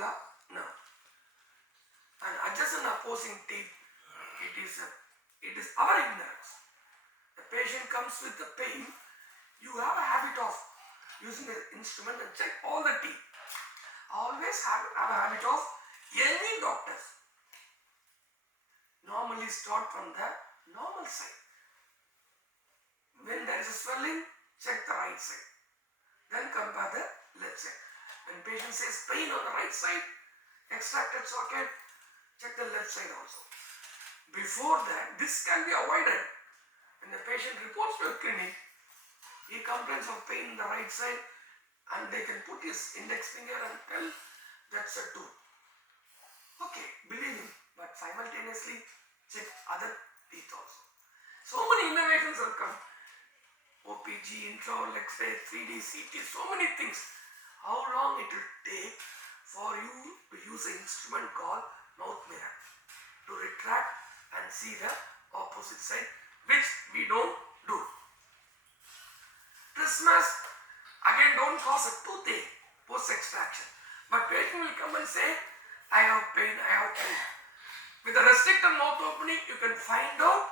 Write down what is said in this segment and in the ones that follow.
patella nerve. And adjacent opposing teeth, it is our ignorance. The patient comes with the pain, you have a habit of using the instrument and check all the teeth. Always have a habit of any doctors normally start from the normal side. When there is a swelling, check the right side. Then compare the left side. When patient says pain on the right side, extracted socket, check the left side also. Before that, this can be avoided. When the patient reports to a clinic, he complains of pain in the right side and they can put his index finger and tell that's a tooth. Okay, believe him, but simultaneously check other teeth also. So many innovations have come. OPG, intraoral X-ray, 3D, CT, so many things. How long it will take for you to use an instrument called mouth mirror to retract and see the opposite side, which we don't do. Trismus, again, don't cause a toothache post-extraction. But patient will come and say, I have pain, I have pain. With a restricted mouth opening, you can find out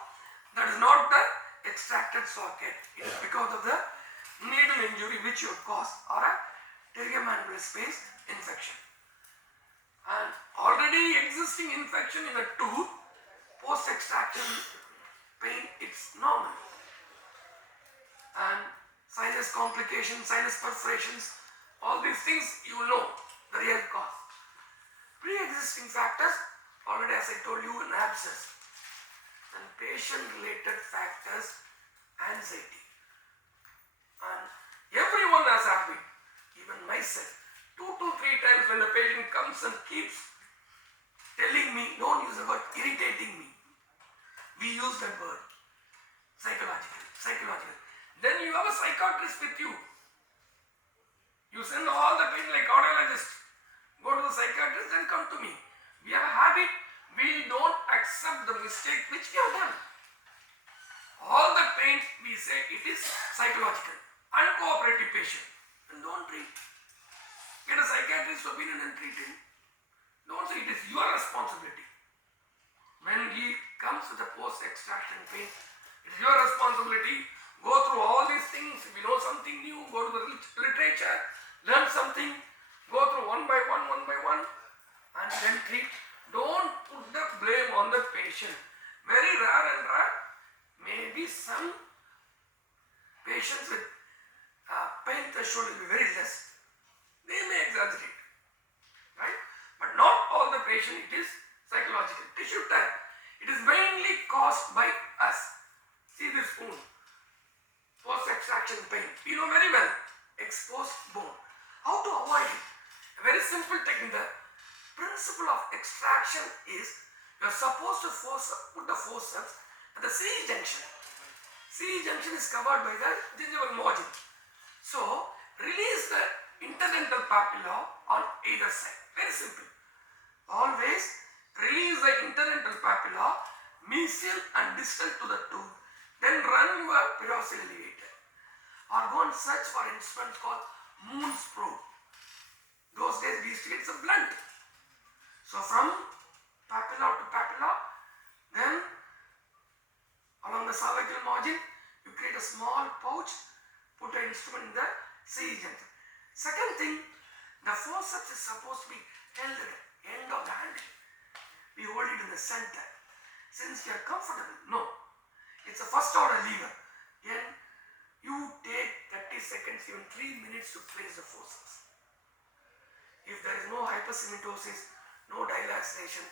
that is not the extracted socket. It is because of the needle injury which you have caused or a pteriomandibular space infection. And already existing infection in a tooth, post-extraction pain, it's normal. And sinus complications, sinus perforations, all these things you know the real cause. Pre-existing factors, already as I told you, an abscess. And patient-related factors, anxiety. And everyone has habit, even myself. 2 to 3 times when the patient comes and keeps telling me, don't use the word irritating me. We use that word, psychological. Then you have a psychiatrist with you. You send all the patient like cardiologist. Go to the psychiatrist and come to me. We have a habit, we don't accept the mistake which we have done. All the pain we say it is psychological. Uncooperative patient. And don't treat. Get a psychiatrist's opinion and treat him. Don't say it is your responsibility. When he comes with a post-extraction pain, it is your responsibility. Go through all these things. If you know something new, go to the literature, learn something, go through one by one, and then treat. Don't put the blame on the patient. Very rare, maybe some patients with pain threshold will be very less. They may exaggerate, right? But not all the patient, it is psychological. Tissue type, it is mainly caused by us. See this wound, post-extraction pain. You know very well, exposed bone. How to avoid it? A very simple technique. The principle of extraction is you are supposed to put the forceps at the CE junction. CE junction is covered by the gingival margin. So, release the interdental papilla on either side. Very simple. Always release the interdental papilla, mesial and distal to the tooth. Then run your periosteal elevator. Or go and search for instruments called Moon's probe. Those days we used to get some blunt. So from papilla to papilla, then along the cervical margin, you create a small pouch, put an instrument in the CE junction. Second thing, the forceps is supposed to be held at the end of the handle. We hold it in the center. Since you are comfortable, no. It's a first order lever. Then you take 30 seconds, even 3 minutes to place the forceps. If there is no hypersemitosis, no dilaceration,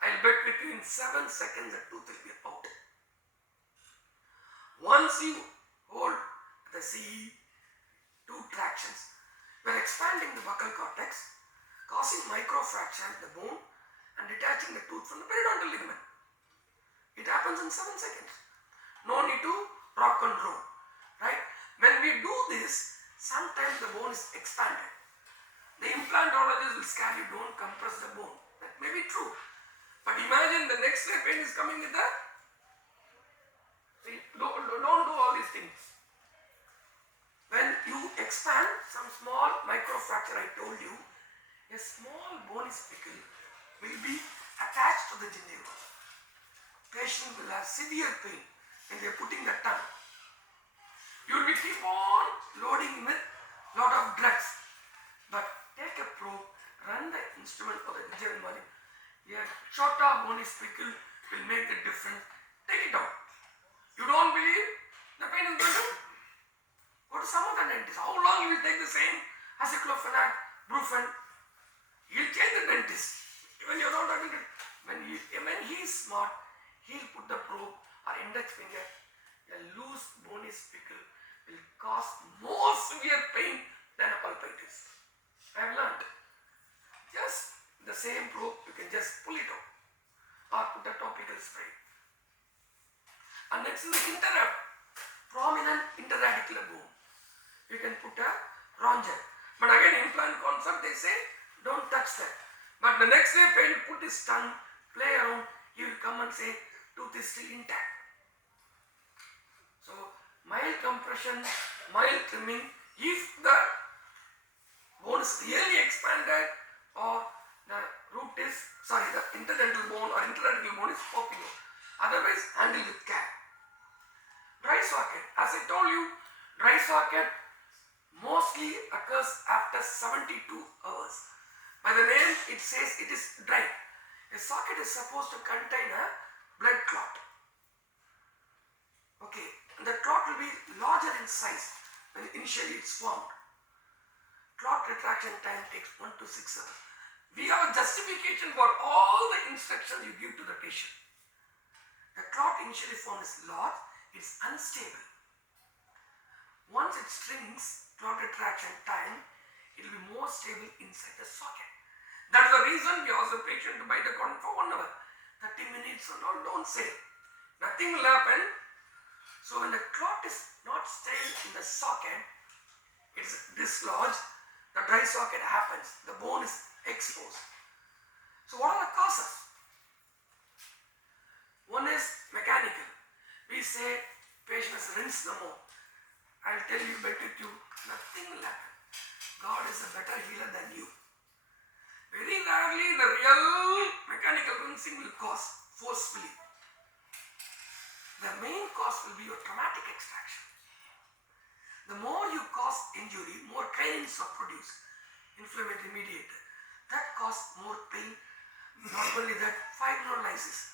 I'll bet between 7 seconds the tooth will be out. Once you hold the CE, 2 tractions, you are expanding the buccal cortex, causing microfracture of the bone and detaching the tooth from the periodontal ligament. It happens in 7 seconds. No need to rock and roll, right? When we do this, sometimes the bone is expanded. The implantologist will scare you, don't compress the bone. That may be true. But imagine the next day pain is coming with that. See, don't do all these things. When you expand, some small microfracture I told you, a small bony spicle will be attached to the gingiva. Patient will have severe pain when they are putting the tongue. You will keep on loading with lot of drugs, but take a probe, run the instrument for the gingival margin. A shorter bony spicle will make the difference. Take it out. You don't believe the pain is going to go to some other dentist. How long you will take the same aceclofenac, brufen? He'll change the dentist. Even you're not having it. When he is smart, he'll put the probe or index finger. A loose bony spicle will cause more severe pain than a pulpitis. I have learned. Just the same probe, you can just pull it out or put a topical spray. And next is the prominent interradicular bone. You can put a ronger. But again, implant concept, they say don't touch that. But the next day, when you put his tongue, play around, he will come and say tooth is still intact. So mild compression, mild trimming, if the bone is really expanded or the interdental bone or interradicular bone is popping out. Otherwise, handle with care. Dry socket. As I told you, dry socket mostly occurs after 72 hours. By the name, it says it is dry. A socket is supposed to contain a blood clot. Okay, the clot will be larger in size when initially it's formed. Clot retraction time takes 1 to 6 hours. We have a justification for all the instructions you give to the patient. The clot initially formed is large, it's unstable. Once it shrinks, clot retraction time, it will be more stable inside the socket. That's the reason we ask the patient to buy the cotton for 1 hour. 30 minutes or all, don't say. Nothing will happen. So when the clot is not staying in the socket, it's dislodged, the dry socket happens, the bone is exposed. So what are the causes? One is mechanical. We say patient has rinsed the mouth. I'll tell you better too, nothing will happen. God is a better healer than you. Very rarely the real mechanical rinsing will cause forcefully. The main cause will be your traumatic extraction. The more you cause injury, more kinins are produced, inflammatory mediator. That causes more pain. Not only that, fibrinolysis.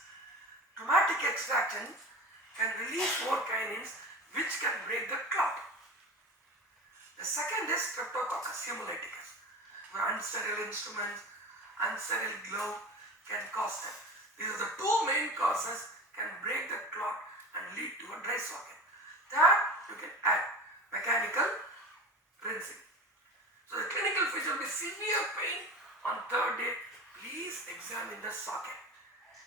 Traumatic extraction can release more kinins which can break the clot. The second is Streptococcus pneumolyticus, where unsterile instruments, unsterile glove can cause that. These are the two main causes can break the clot and lead to a dry socket. That you can add mechanical rinsing. So the clinical feature will be severe pain on third day. Please examine the socket.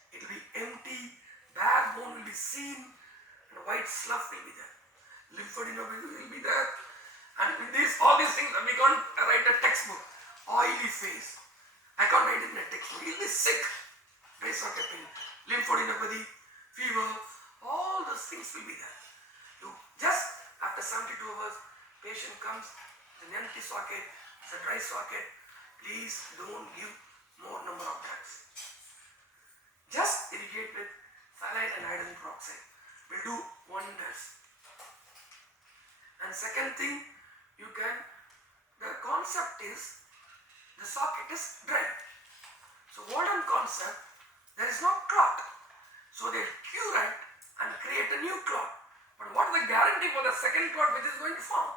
It will be empty, bare bone will be seen, and white slough will be there. Lymphadenopathy will be there. And with this, all these things, we can't write a textbook. Oily face. I can't write it in a textbook. You'll be sick. Dry socket pain, lymphadenopathy, fever, all those things will be there. You just after 72 hours, patient comes, it's an empty socket, it's a dry socket. Please don't give more number of drugs. Just irrigate with saline and hydrogen peroxide. Will do wonders. And second thing, the concept is the socket is dry. So modern concept, there is no clot. So they cure it and create a new clot. But what is the guarantee for the second clot which is going to form?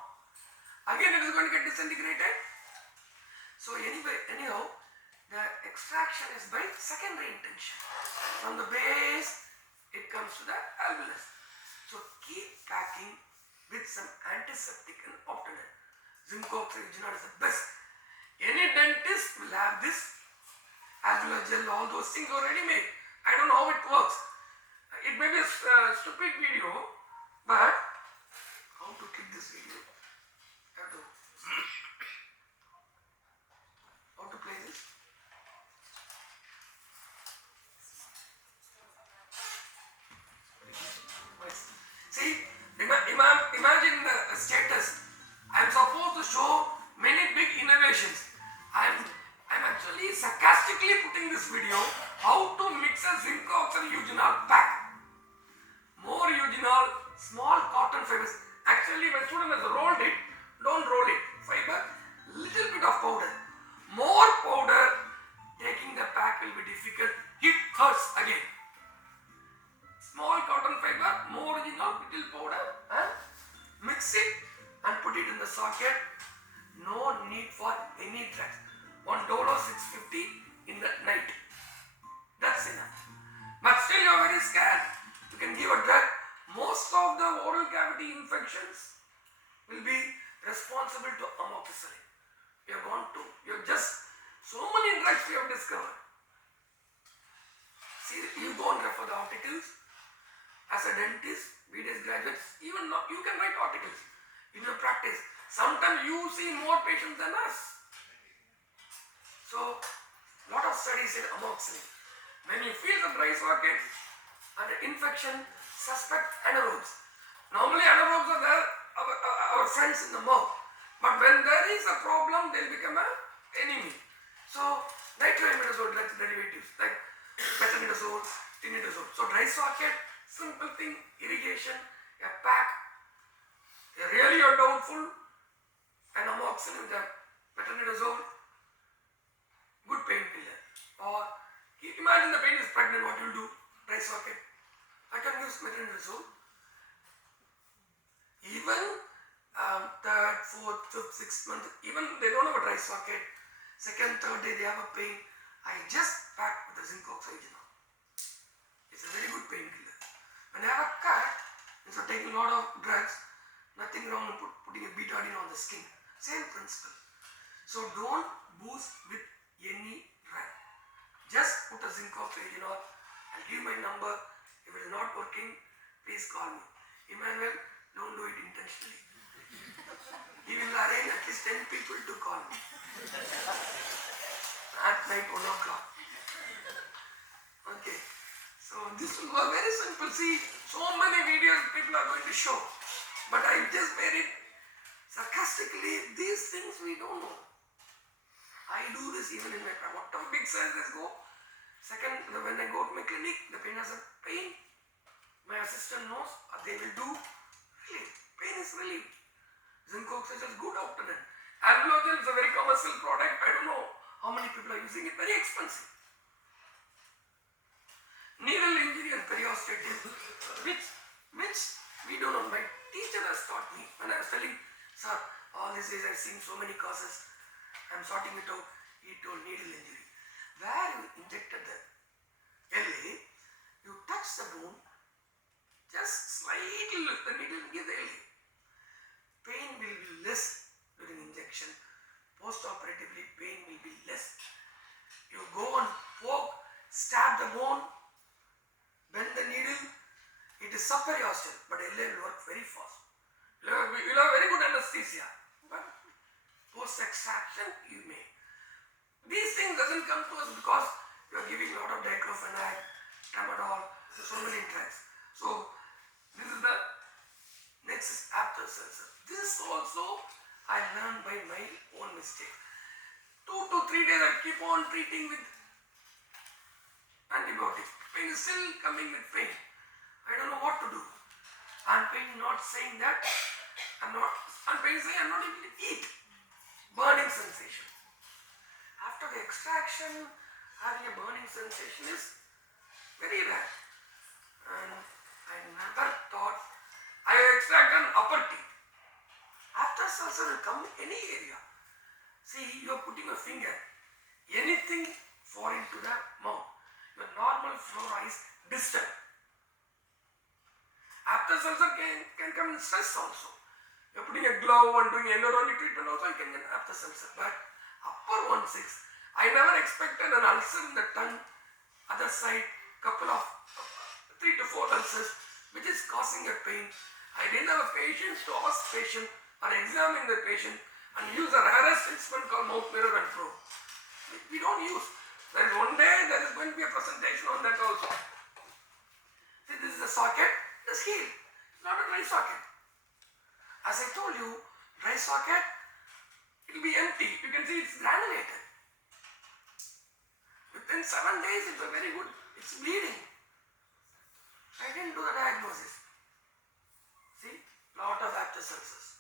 Again it is going to get disintegrated. So anyhow, the extraction is by secondary intention. From the base, it comes to the alveolus. So keep packing with some antiseptic and obtundant. Zinc oxide is the best. Any dentist will have this alveolar gel, all those things already made. I don't know how it works. It may be a stupid video, but how to click this video? How to play this? See, imagine the status. I am supposed to show many big innovations. I am a sarcastically putting this video, how to mix a zinc oxide eugenol pack. More eugenol, small cotton fibers. Actually, my student has rolled it. Don't roll it. Fiber, little bit of powder. More powder, taking the pack will be difficult. It hurts again. Small cotton fiber, more eugenol, little powder, and mix it and put it in the socket. No need for any drugs. One Dolo 650 in the night. That's enough. But still you are very scared. You can give a drug. Most of the oral cavity infections will be responsible to amoxicillin. You have gone to, you have just, so many drugs we have discovered. See, you don't refer the articles. As a dentist, BDS graduates, even now, you can write articles in your practice. Sometimes you see more patients than us. So, lot of studies said amoxicillin. When you feel the dry socket and the infection, suspect anaerobes. Normally anaerobes are there, our friends in the mouth. But when there is a problem, they'll become an enemy. So, nitroimidazole drugs derivatives like metronidazole, tinidazole. So, dry socket, simple thing, irrigation, a pack. Really you're doubtful, an amoxicillin, the metronidazole, good painkiller. Or imagine the pain is pregnant, what you'll do? Dry socket. I can use metronidazole. Even third, fourth, fifth, sixth month, even they don't have a dry socket. Second, third day they have a pain. I just pack with the zinc oxide eugenol. It's a very good painkiller. When I have a cut, instead of taking a lot of drugs, nothing wrong in putting a betadine on the skin. Same principle. So don't boost with any drug. Just put a zinc oxide eugenol. I'll give my number. If it is not working, please call me. Emmanuel, don't do it intentionally. He will arrange at least 10 people to call me. At night 1 o'clock. Okay. So this will work very simple. See, so many videos people are going to show. But I just very sarcastically, these things we don't know. I do this even in my practice. Whatever big sizes go. Second, when I go to my clinic, the pain has a pain. My assistant knows they will do relief. Pain is relief. Zinc oxide is good afternoon. Amlogel is a very commercial product. I don't know how many people are using it. Very expensive. Needle injury and periostitis, which we don't know. My teacher has taught me. When I was telling, sir, all these days I've seen so many causes. I'm sorting it out. He told needle injury. Where you injected the LA, you touch the bone, just slightly lift the needle and give the LA. Pain will be less during injection. Post-operatively, pain will be less. You go and poke, stab the bone, bend the needle. It is subperiosteal, but LA will work very fast. You'll have very good anesthesia, but post-extraction you may. These things doesn't come to us because you are giving a lot of diclofenac, tramadol, so many drugs. So this is the next is after sensor. This also I learned by my own mistake. 2 to 3 days I keep on treating with antibiotics. Pain is still coming with pain. I don't know what to do. And pain not saying that I'm pain saying I'm not able to eat. Burning sensation. After the extraction, having a burning sensation is very rare. And I never thought I extract an upper teeth. After sulcer will come any area. See, you are putting a finger. Anything fall into the mouth. Your normal flora is disturbed. After sulcer can come in stress also. You are putting a glove and doing enduronic treatment also, you can get after sulcer. But upper 1/6, I never expected an ulcer in the tongue, other side, couple of 3 to 4 ulcers, which is causing a pain. I didn't have a patient to ask patient or examine the patient and use the rarest instrument called mouth mirror and probe. We don't use. There is one day there is going to be a presentation on that also. See, this is a socket, it is healed. It's not a dry socket. As I told you, dry socket, it will be empty. You can see it's granulated. Within 7 days, it's a very good, it's bleeding. I didn't do the diagnosis. See, lot of abscesses.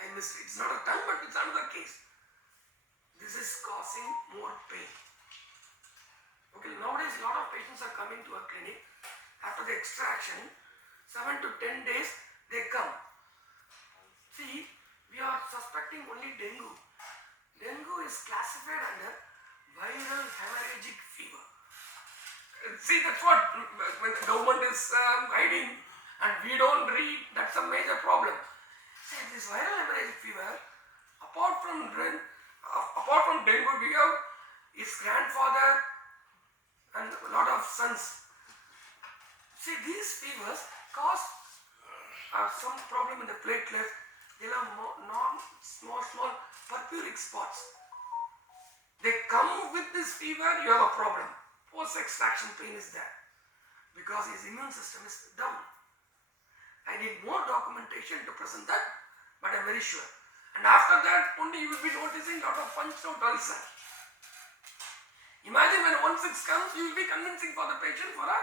I missed it. It's not a tongue, but it's another case. This is causing more pain. Okay, nowadays a lot of patients are coming to a clinic after the extraction. 7 to 10 days they come. See, we are suspecting only dengue. Dengue is classified under viral hemorrhagic fever. See, that's what when the government is hiding and we don't read, that's a major problem. See, this viral hemorrhagic fever, apart from dengue, we have his grandfather and a lot of sons. See, these fevers cause some problem in the platelet. They'll have small purpuric spots. They come with this fever, you have a problem. Post-extraction pain is there because his immune system is down. I need more documentation to present that, but I'm very sure. And after that, only you will be noticing a lot of punched out ulcer. Imagine when 1/6 comes, you will be convincing for the patient for a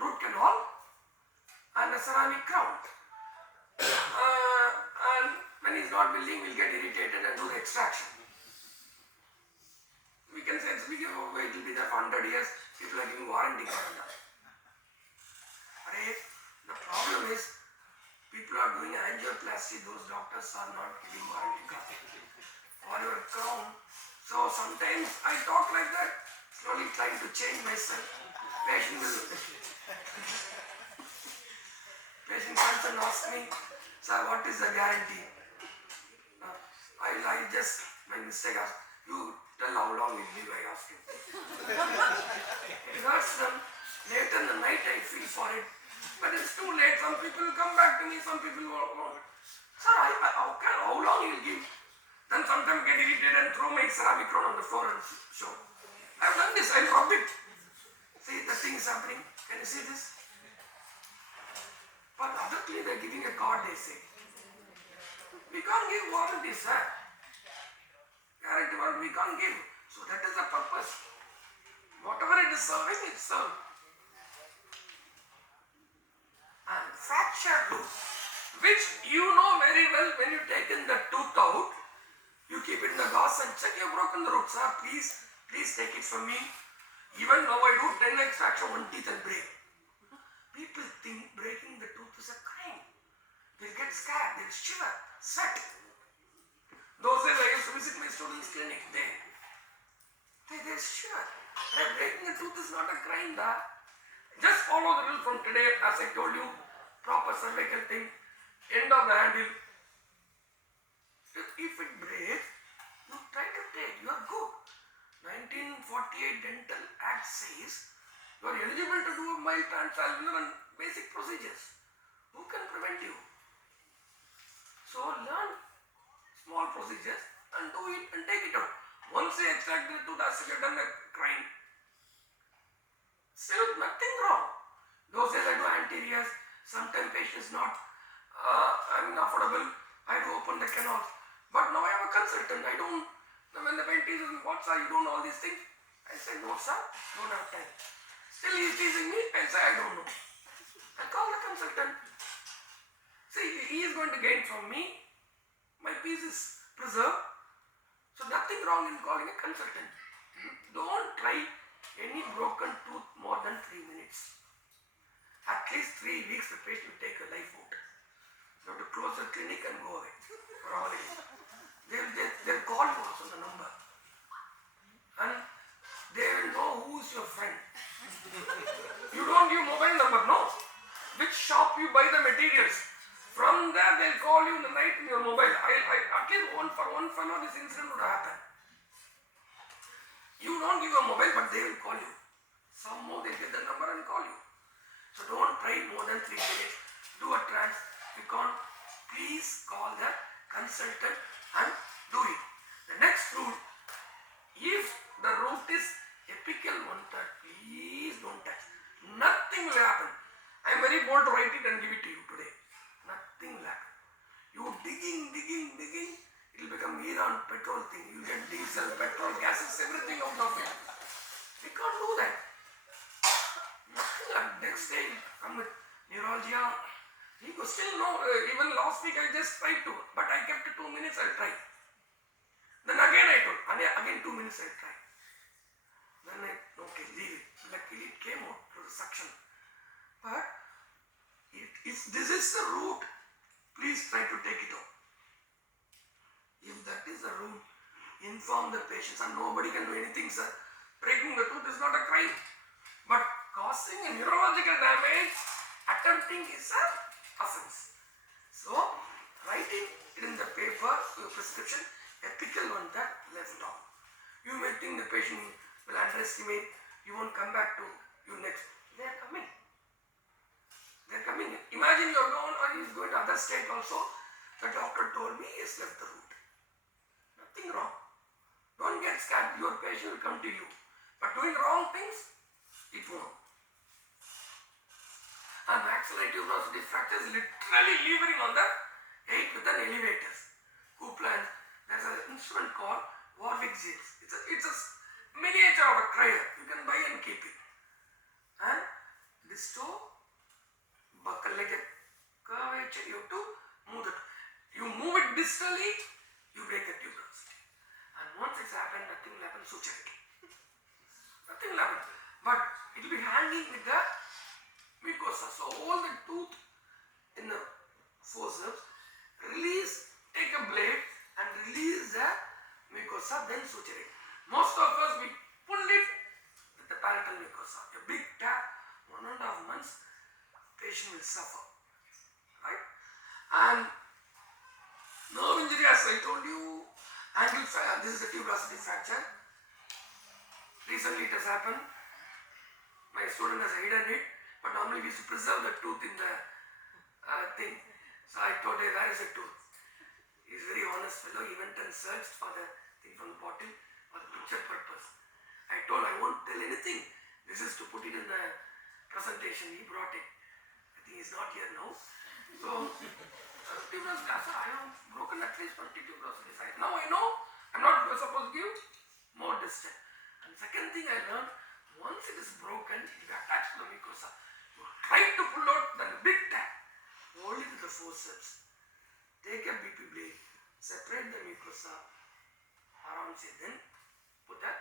root canal and a ceramic crown. And when he's not willing, we'll get irritated and do the extraction. We can say it will be there for 100 years, people are giving warranty for that. But the problem is, people are doing angioplasty, those doctors are not giving warranty card for your crown. So sometimes I talk like that, slowly trying to change myself. Patient comes and asks me, sir, what is the guarantee? I just, my mistake, ask, you tell how long it will be, I ask him. It hurts them. Later in the night I feel for it. But it's too late. Some people come back to me, some people won't. Sir, how long you will give? Then sometimes get irritated and throw my ceramic crown on the floor and show. I've done this, I'll rub it. See, the thing is happening. Can you see this? But otherly they're giving a card, they say. We can't give warranty, sir. Guarantee warranty we can't give. So that is the purpose. Whatever it is serving, it's served. And fracture root, which you know very well when you taken the tooth out, you keep it in the gauze and check you've broken the root, sir. Please take it from me. Even now I do 10 extraction, one teeth will break. People think breaking the tooth is a crime. They'll get scared, they'll shiver, sweat. Those days I used to visit my students' clinic, they shiver. But breaking a tooth is not a crime, da. Just follow the rule from today, as I told you, proper cervical thing, end of the handle. If it breaks, you try to take, you are good. 1948 Dental Act says you are eligible to do a mild transalveolar and basic procedures. Who can prevent you? So learn small procedures and do it and take it out. Once you extract the tooth, as if you have done a crime. Still nothing wrong. Those days I do anteriors, sometimes patients not affordable, I do open the canals. But now I have a consultant, I don't, when the patient teases me, what sir, you don't know all these things? I say, no sir, don't have time. Still he is teasing me, I say, I don't know. I call the consultant. See, he is going to gain from me, my peace is preserved. So nothing wrong in calling a consultant. Don't try any broken tooth more than 3 minutes. At least 3 weeks the patient will take a life out. You have to close the clinic and go away for all it is. They'll call you also the number. And they will know who is your friend. You don't give mobile number, no. Which shop you buy the materials. From there they'll call you in the night in your mobile. At least for one fellow this incident would happen. You don't give a mobile, but they will call you. Some more, they get the number and call you. So don't try more than 3 minutes. Do a transficon. Please call the consultant and do it. The next rule, if the root is apical 1/3, please don't touch. Nothing will happen. I am very bold to write it and give it to you today. Nothing will happen. You digging, it will become Iran petrol thing. You get neuralgia. He goes, still no, even last week I just tried to, but I kept it 2 minutes, I'll try. Then again I told, again 2 minutes I'll try. Then okay, leave it. Luckily it came out through the suction. But if this is the root, please try to take it out. If that is the root, inform the patients, and nobody can do anything, sir. Breaking the tooth is not a crime. But causing a neurological damage, attempting is an offense. So, writing it in the paper, your prescription, apical one that left off. You may think the patient will underestimate, you won't come back to you next. They are coming. They are coming. Imagine you are going or he is going to other state also. The doctor told me he has left the root. Nothing wrong. Don't get scared. Your patient will come to you. But doing wrong things, it won't. A maxillary tuberosity fracture is literally levering on the height with an elevators. Coupland. There's an instrument called Warwick James. It's a miniature of a cryer. You can buy and keep it. And disto buccal like a curvature. You have to move it. You move it distally, you break the tuberosity. And once it's happened, nothing will happen. Suture it. Nothing will happen. But it will be hanging with the mucosa. So all the tooth in the forceps release, take a blade and release the mucosa, then suture it. Most of us, we pull it with the palatal mucosa. A big tap, 1.5 months, patient will suffer. Right? And nerve injury, as I told you, angle fracture, this is a tuberosity fracture. Recently it has happened. My student has hidden it, but normally we used to preserve the tooth in the thing. So I told him, where is the tooth? He's a very honest fellow. He went and searched for the thing from the bottle for the picture purpose. I told, I won't tell anything. This is to put it in the presentation. He brought it. I think he's not here now. So, tuberosity, I have broken at least 20 tuberosities. Now I know I'm not supposed to give more distance. And second thing I learned, once it is broken, it will attach to the mucosa. You try to pull out the big tap, hold it with the forceps, take a BP blade, separate the mucosa, around say, then put a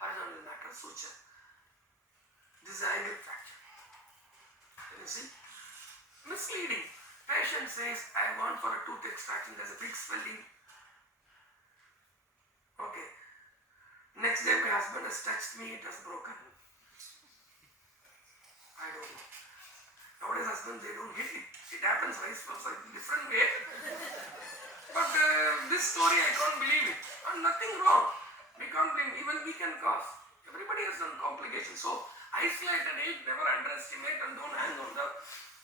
horizontal matter suture. This is angle fracture. Can you see? Misleading. Patient says, I want for a tooth extraction, there's a big swelling. Okay. Next day my husband has touched me, it has broken. I don't know. Nowadays husbands, they don't hit it. It happens vice versa in different way. But this story I can't believe it. And nothing wrong. We can't blame, even we can cause. Everybody has some complications. So isolate and eat, never underestimate and don't hang on the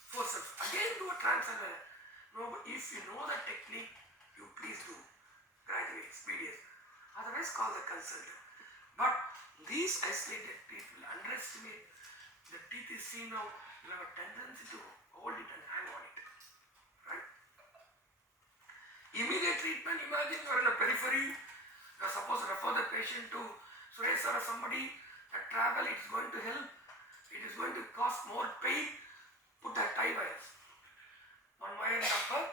forceps. Again do a transfer. No, but if you know the technique, you please do. Graduate, experience. Otherwise call the consultant. But these isolated people underestimate. The teeth is seen now, you have a tendency to hold it and hang on it. Right? Immediate treatment, imagine you are in a periphery, you are supposed to refer the patient to Suresh or somebody, a travel, it is going to help, it is going to cause more pain, put the tie wires. One wire in the upper,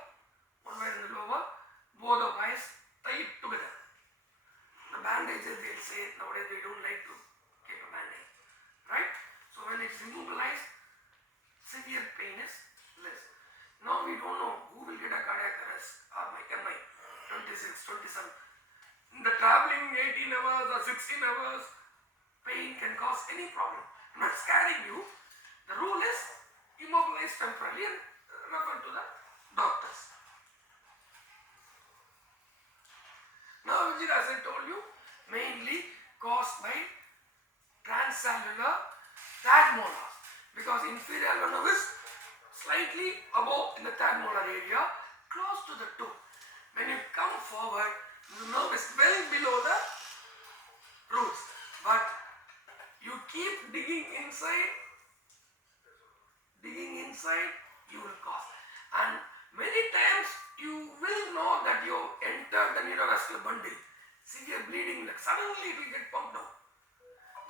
one wire in the lower, both the wires tie it together. The bandages, they will say, nowadays they don't like to keep a bandage. Right? So when it's immobilized, severe pain is less. Now we don't know who will get a cardiac arrest or MI, 26, 27. In the traveling 18 hours or 16 hours, pain can cause any problem. I'm not scaring you. The rule is immobilize temporarily and refer to the doctors. Now, as I told you, mainly caused by transcellular third molar, because inferior alveolar nerve is slightly above in the third molar area, close to the tooth. When you come forward, the nerve is well below the roots, but you keep digging inside, you will cause. And many times you will know that you entered the neurovascular bundle, severe bleeding, like suddenly it will get pumped out.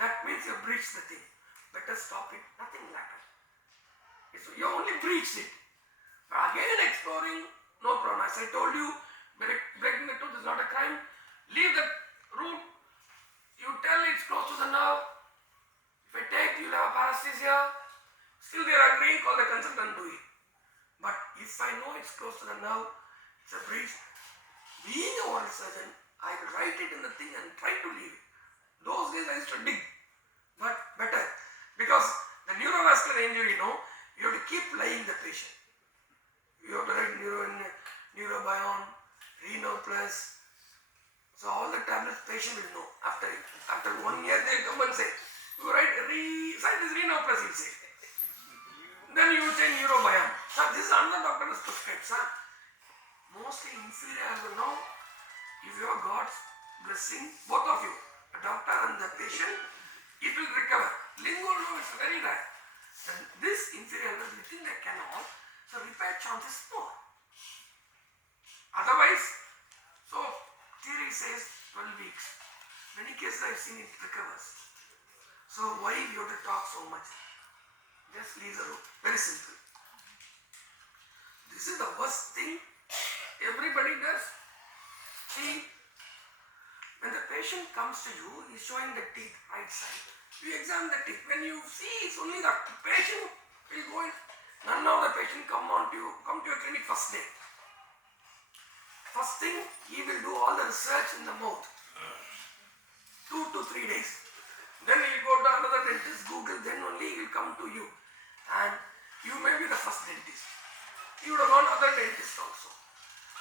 That means you have breached the thing. Better stop it, nothing will happen. So you only breached it. But again exploring, no problem. As I told you, breaking the tooth is not a crime. Leave the root. You tell it's close to the nerve. If I take, you'll have paresthesia. Still they are agreeing, call the consultant, do it. But if I know it's close to the nerve, it's a breach. Being a oral surgeon, I will write it in the thing and try to leave it. Those days I used to dig, but better. Because the neurovascular injury, you have to keep lying the patient. You have to write neurobion, Reno plus. So all the tablets patient will know. After 1 year they will come and say, you write site is Reno plus, he'll say. Then you say neurobion. Sir, this is another doctor has prescribed, sir. Mostly inferior will know if you have God's blessing, both of you, the doctor and the patient, it will recover. Lingual is very rare. And this inferior is within the canal, so repair chance is more. Otherwise, so theory says 12 weeks. Many cases I have seen it recovers. So why you have to talk so much? Just leave the room. Very simple. This is the worst thing everybody does. See, when the patient comes to you, he is showing the teeth right side. You examine the teeth. When you see it's only the patient will go in. None of the patient come to your clinic first day. First thing, he will do all the research in the mouth. 2 to 3 days. Then he will go to another dentist, Google, then only he will come to you. And you may be the first dentist. He would have gone other dentists also.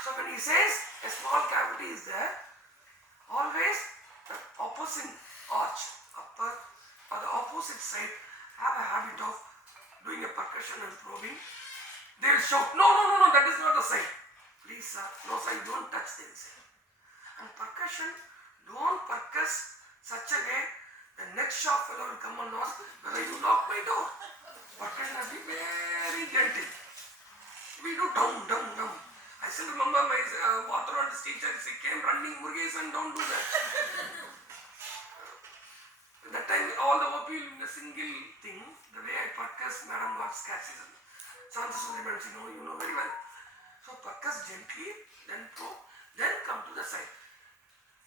So when he says a small cavity is there, always the opposite arch, upper or the opposite side have a habit of doing a percussion and probing. They will shout, no, that is not the side. Please sir, no sir, you don't touch the inside. And percussion, don't percuss such a way the next shop fellow will come and ask whether you lock my door. Percussion has to be very gentle. We do dum. I still remember my orthodontist teacher, he came running, Murugesan, don't do that. That time all the OP in a single thing, the way I percuss, madam got scared. You know very well. So percuss gently, then probe, then come to the side.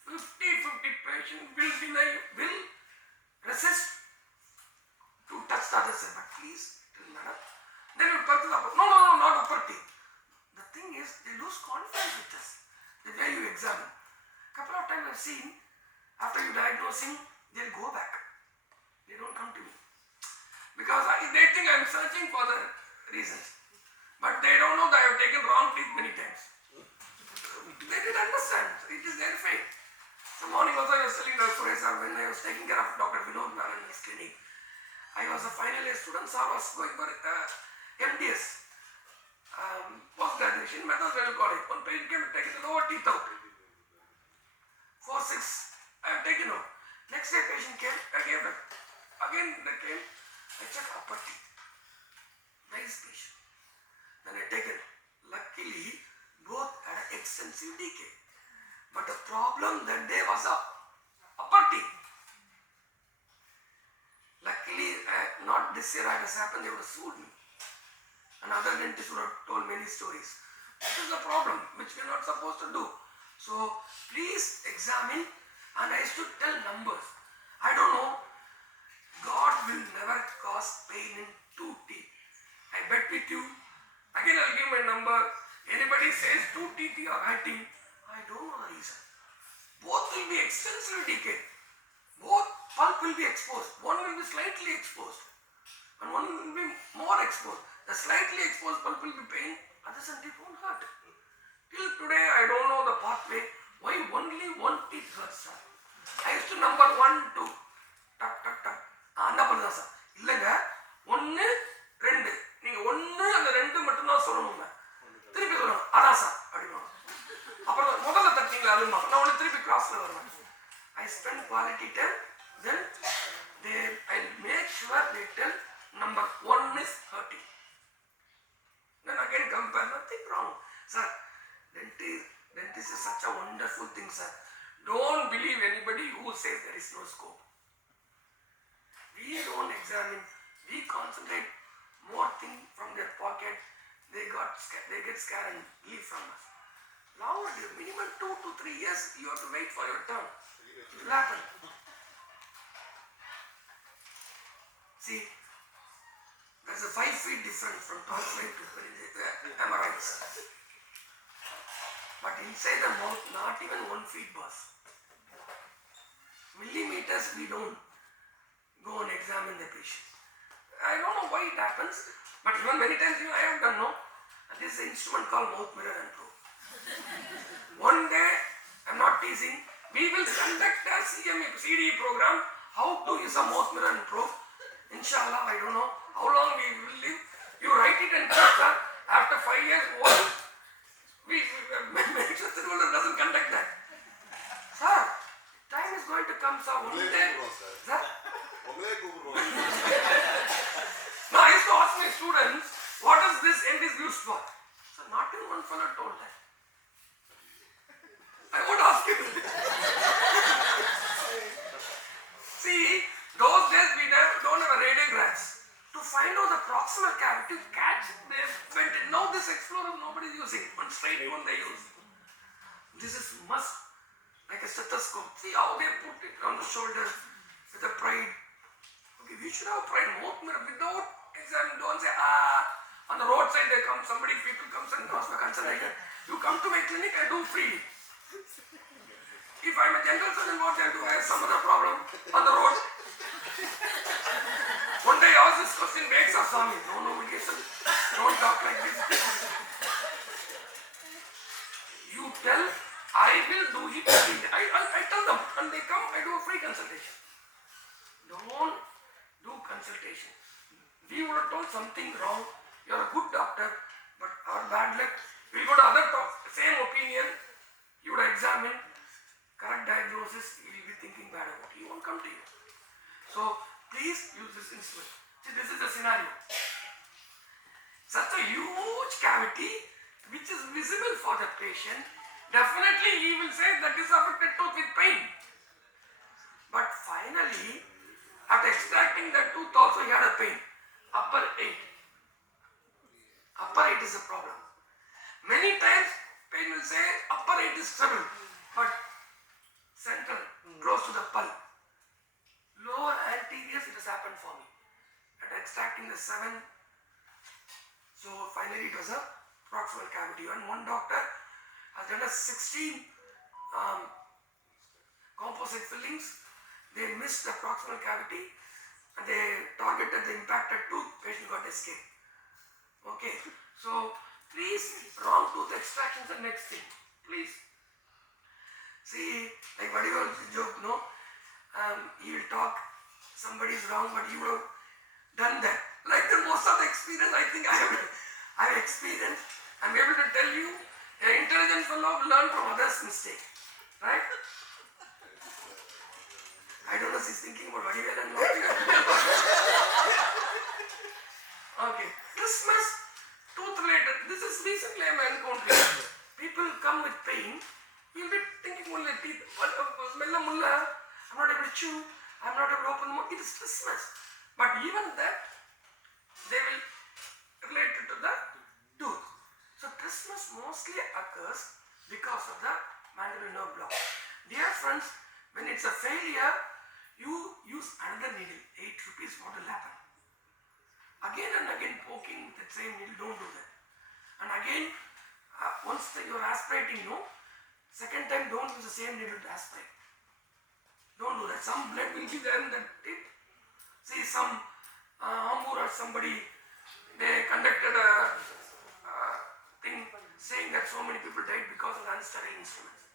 50 patient will resist to touch the other side, but please tell madam. Then you percuss upper. No, not upper teeth. The thing is, they lose confidence with us. The way you examine. Couple of times I've seen, after you diagnosing, they'll go back. They don't come to me. Because they think I'm searching for the reasons. But they don't know that I've taken wrong teeth many times. They didn't understand. It is their fate. Some morning also I was telling the professor when I was taking care of Dr. Vinod Maran in his clinic. I was a final year student, sir was going for MDS. Post-graduation, Madras Medical College. One patient came to take the lower teeth out. 4, 6, I have taken out. Next day patient came, I gave them. Again they came, I checked upper teeth. Nice patient. Then I taken. Luckily, both had extensive decay. But the problem that day was upper teeth. Luckily, not this year it has happened, they would have sued me. Another dentist would have told many stories. This is the problem which we are not supposed to do. So please examine, and I used to tell numbers. I don't know, God will never cause pain in 2 teeth. I bet with you. Again I'll give my number. Anybody says 2 teeth are hurting, I don't know the reason. Both will be extensively decayed. Both pulp will be exposed. One will be slightly exposed. And one will be more exposed. The slightly exposed pulp will be pain, others and teeth won't hurt. Till today I don't know the pathway. Why only one teeth hurts, sir? I used to number 1, 2. Tuck. என்ன பண்ணுதா sir? இல்லைங்க 1, 2. நீங்க 1 அந்த 2 மட்டும் தான் சொல்லணுங்க. திருப்பி சொல்லணும். அதான் சார் அப்படிமா. அப்புறம் முதல்ல தட்டிங்களா அதுமா. நான் ஒன்று திருப்பி கிராஸ்ல வருவேன். I spend quality time, then I'll make sure they tell number 1 is hurting. Then again compare, nothing wrong. Sir, dentist is such a wonderful thing, sir. Don't believe anybody who says there is no scope. We don't examine, we concentrate more thing from their pocket, they get scared and leave from us. Now, minimum 2 to 3 years, you have to wait for your turn. It will happen. See, there's a 5 feet difference from tonsillitis to MRIs. But inside the mouth, not even 1 feet burst. Millimeters, we don't go and examine the patient. I don't know why it happens, but even many times I have done no. And this is an instrument called mouth mirror and probe. One day, I'm not teasing, we will conduct a CDE program, how to use a mouth mirror and probe. Inshallah, I don't know how long we will live. You write it and check that. After 5 years, what? Medical Tribunal doesn't conduct that. Sir, time is going to come, sir. One day. Sir? Now, I used to ask my students, what is this end is used for? So, not even one fellow told that. I won't ask you. See, those days we don't have radiographs. To find out the proximal cavity, catch, they went in. Now this explorer nobody is using. One straight one they use. This is must, like a stethoscope. See how they put it on the shoulder with a pride. Okay, we should have pride. Mouth mirror without exam. Don't say, on the roadside they come, people comes and ask for consultation. You come to my clinic, I do freely. If I'm a general surgeon, what I do, I have some other problem on the road. One day I asked this question, begs of Swami. No obligation. Don't talk like this. You tell, I will do it. I tell them, and they come, I do a free consultation. Don't do consultation. We would have told something wrong. You're a good doctor, but our bad luck. We'll go to other talks, same opinion. You would examine, correct diagnosis, you will be thinking bad about it. He won't come to you. So, please use this instrument. See, this is the scenario. Such a huge cavity which is visible for the patient, definitely he will say that is affected tooth with pain. But finally, after extracting the tooth also he had a pain. Upper 8. Upper 8 is a problem. Many times pain will say upper 8 is trouble, but central, close to the pulp. Lower anterior, it has happened for me. At extracting the 7, so finally it was a proximal cavity. And one doctor has done a 16 composite fillings. They missed the proximal cavity and they targeted the impacted tooth. Patient got escaped. Okay, so please, wrong tooth extraction is the next thing. Please. See, like what you all joke, no? He will talk, somebody is wrong, but you would have done that. Like the most of the experience, I think I have experienced. I'm able to tell you, an intelligent fellow will learn from others' mistake. Right? I don't know if he's thinking about what he will and what he will. Okay. Christmas, tooth related. This is recently I'm encountering. People come with pain. You'll be thinking only teeth. I'm not able to chew. I'm not able to open the mouth. It is Christmas. But even that, they will relate it to the tooth. So Christmas mostly occurs because of the mandibular nerve block. Dear friends, when it's a failure, you use another needle. 8 rupees, what will happen? Again and again poking the same needle, don't do that. And again, once you're aspirating, no, second time don't use the same needle to aspirate. Don't do that. Some blood will be there in that tip. See, some Ambur or somebody, they conducted a thing saying that so many people died because of the unsterile instruments.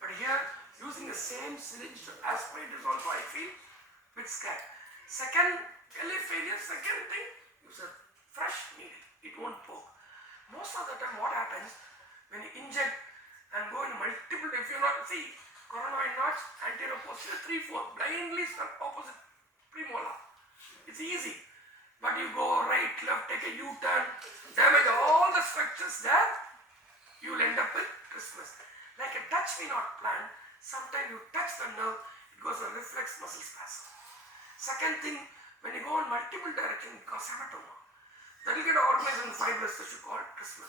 But here, using the same syringe to aspirate is also, I feel, a bit scared. Second, LA failure, second thing, use a fresh needle. It won't poke. Most of the time, what happens when you inject and go in multiple, if you not see, coronoid knots, anterior posterior, 3-4, blindly opposite premolar. It's easy. But you go right, left, take a U-turn, damage all the structures there, you will end up with Christmas. Like a touch me not plan, sometimes you touch the nerve, it goes a reflex muscle spasm. Second thing, when you go in multiple directions, it causes hematoma. That will get organized in 5 years, so you call it Christmas.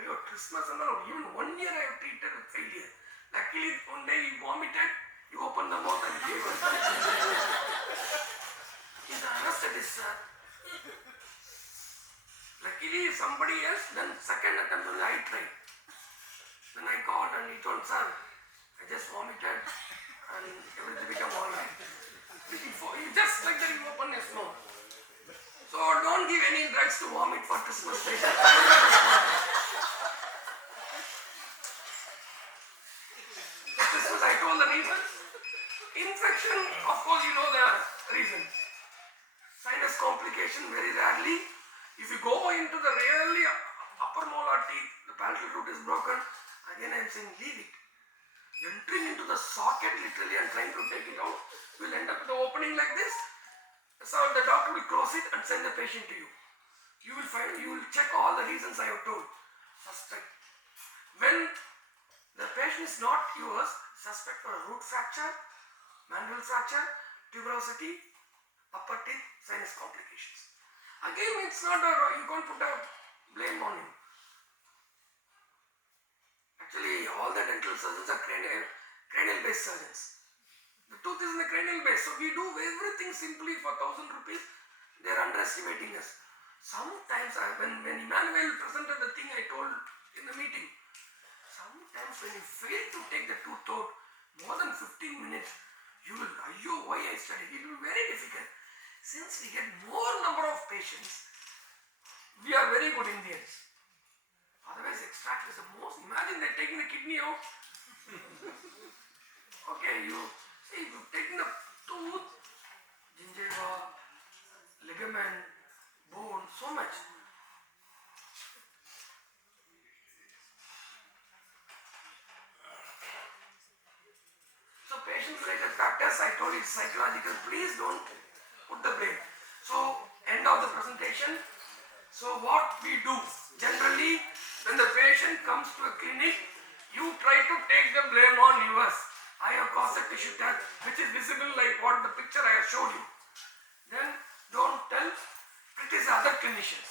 Your Christmas and all, even 1 year I have treated with failure. Luckily, one day he vomited, you opened the mouth and gave us. He's an anesthetist, sir. Luckily, somebody else, then second attempt only I tried. Then I called and he told, sir, I just vomited and everything became alright. He just like that, he opened his mouth. So don't give any drugs to vomit for Christmas day. Christmas, I told the reason. Infection, of course, you know the reason. Sinus complication, very rarely. If you go into the really upper molar teeth, the palatal root is broken. Again, I am saying leave it. Entering into the socket literally and trying to take it out, you will end up with the opening like this. So the doctor will close it and send the patient to you. You will check all the reasons I have told. Suspect. When the patient is not yours, suspect for a root fracture, mandible fracture, tuberosity, upper teeth, sinus complications. Again, it's not you can't put a blame on him. Actually, all the dental surgeons are cranial-based surgeons. The tooth is in the cranial base, so we do everything simply for 1,000 rupees. They are underestimating us. Sometimes, when Emmanuel presented the thing I told in the meeting, sometimes when you fail to take the tooth out more than 15 minutes, you will, why I studied, it will be very difficult. Since we get more number of patients, we are very good Indians. Otherwise, extract is the most. Imagine they're taking the kidney out. Okay, you see, you've taken the tooth, gingiva, ligament, bone, so much. So, patient-related factors, I told you, psychological. Please don't put the blame. So, end of the presentation. So, what we do generally, when the patient comes to a clinic, you try to take the blame on yours. I have caused a tissue tear, which is visible like what the picture I have showed you. Then don't tell, criticize other clinicians.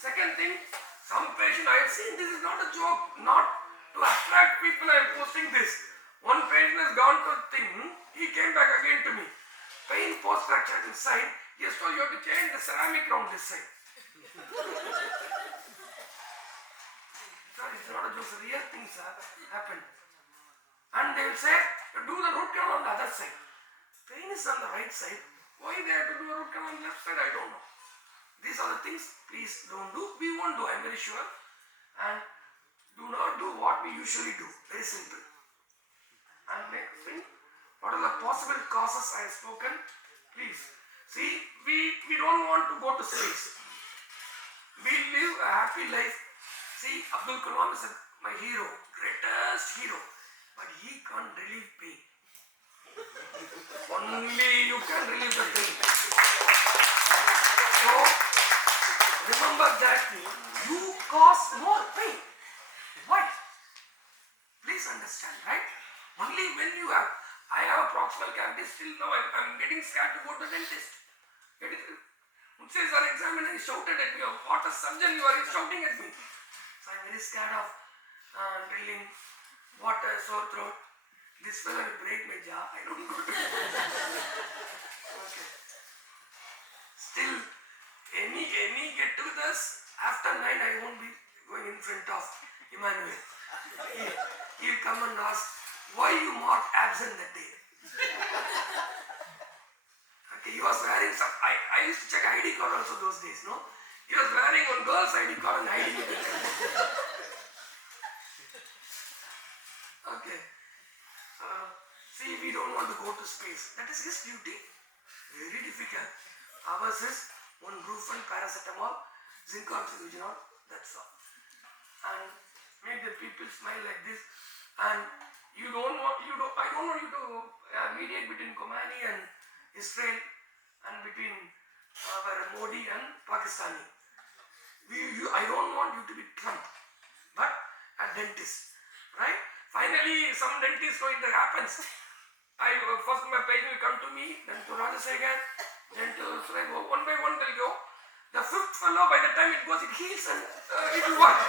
Second thing, some patient I have seen, this is not a joke, not to attract people I am posting this. One patient has gone to a thing, he came back again to me. Pain post-fracture inside, he has told you have to change the ceramic round this side. Sorry, it's not a joke, it's real things happen. And they will say, do the root canal on the other side. Pain is on the right side. Why they have to do a root canal on the left side, I don't know. These are the things, please don't do. We won't do, I'm very sure. And do not do what we usually do. Very simple. And next thing, what are the possible causes I have spoken? Please. See, we don't want to go to space. We live a happy life. See, Abdul Kalam is my hero, greatest hero. But he can't relieve pain. Only you can relieve the pain. So, remember that you cause more pain. Why? Please understand, right? Only when you have, I have a proximal cavity still now, I'm getting scared to go to the dentist. Get it? Says our examiner, he shouted at me, what a surgeon you are, he's shouting at me. So I'm very scared of drilling. What a sore throat. This fellow will break my jaw. I don't go to Okay. Still, any get-togethers, after 9 I won't be going in front of Emmanuel. He'll come and ask, why you marked absent that day? Okay, he was wearing some, I used to check ID card also those days, no? He was wearing one girl's ID card and hiding it. Okay. See, we don't want to go to space. That is his duty. Very difficult. Ours is one Brufen, paracetamol, zinc oxygenol, that's all. And make the people smile like this. And I don't want you to mediate between Khomani and Israel and between Modi and Pakistani. I don't want you to be Trump, but a dentist, right? Finally, some dentist, so it happens. First my patient will come to me, then to Rajasekhar, then to Suresh, one by one they'll go. The fifth fellow, by the time it goes, it heals and it will work.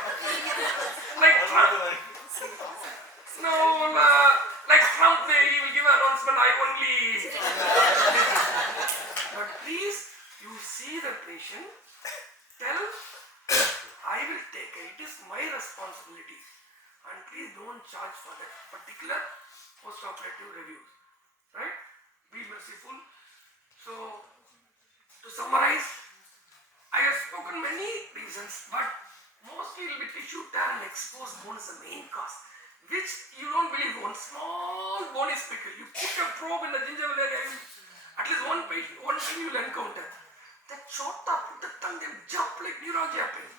Like Trump. No, like Trump, he will give an announcement, I only. But please, you see the patient, tell, I will take it. It is my responsibility. And please don't charge for that particular post-operative reviews. Right? Be merciful. So, to summarize, I have spoken many reasons, but mostly it will be tissue tear and exposed bone is the main cause, which you don't believe. One small bone is pickled. You put a probe in the gingival area, at least one thing you will encounter. That chota, put the tongue, they jump like neuralgia pain.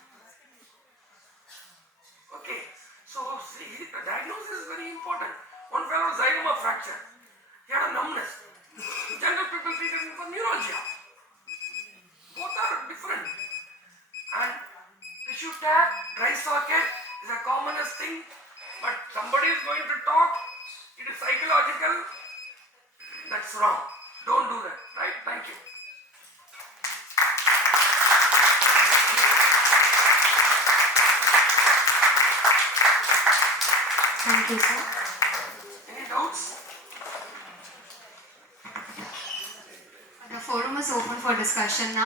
Okay, so see, the diagnosis is very important. One fellow zygoma fracture, he had a numbness. General people treated him for neuralgia. Both are different. And tissue tear, dry socket is the commonest thing. But somebody is going to talk, it is psychological. That's wrong. Don't do that. Right? Thank you. Thank you, sir. Any doubts? The forum is open for discussion now.